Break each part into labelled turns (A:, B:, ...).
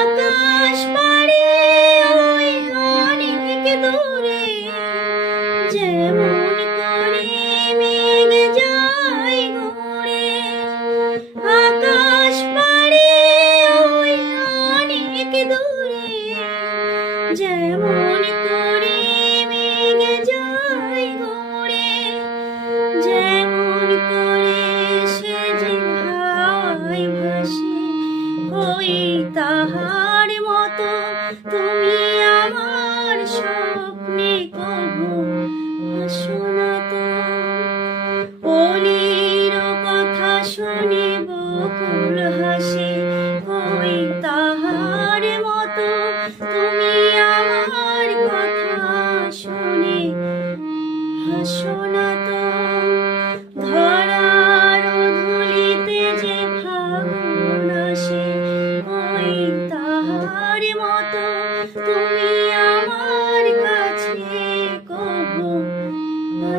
A: আকাশ পাড়ে ওই অনেক দূরে, যেমন করে মেঘ যায় ঘুরে। আকাশ পাড়ে ওই অনেক দূরে, যেমন তুমি আমার স্বপ্নে কবু, আসো না তো। অলির কথা শুনে বকুল হাসে, ওই তাহার মতো। তুমি আমার কথা শুনে হাসো না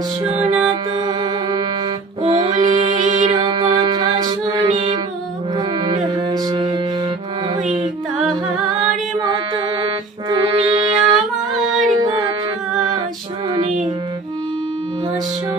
A: তো অলির কথা শুনে বকুল হাসে? ওই তাহার মতো তুমি আমার কথা শুনে? হাসো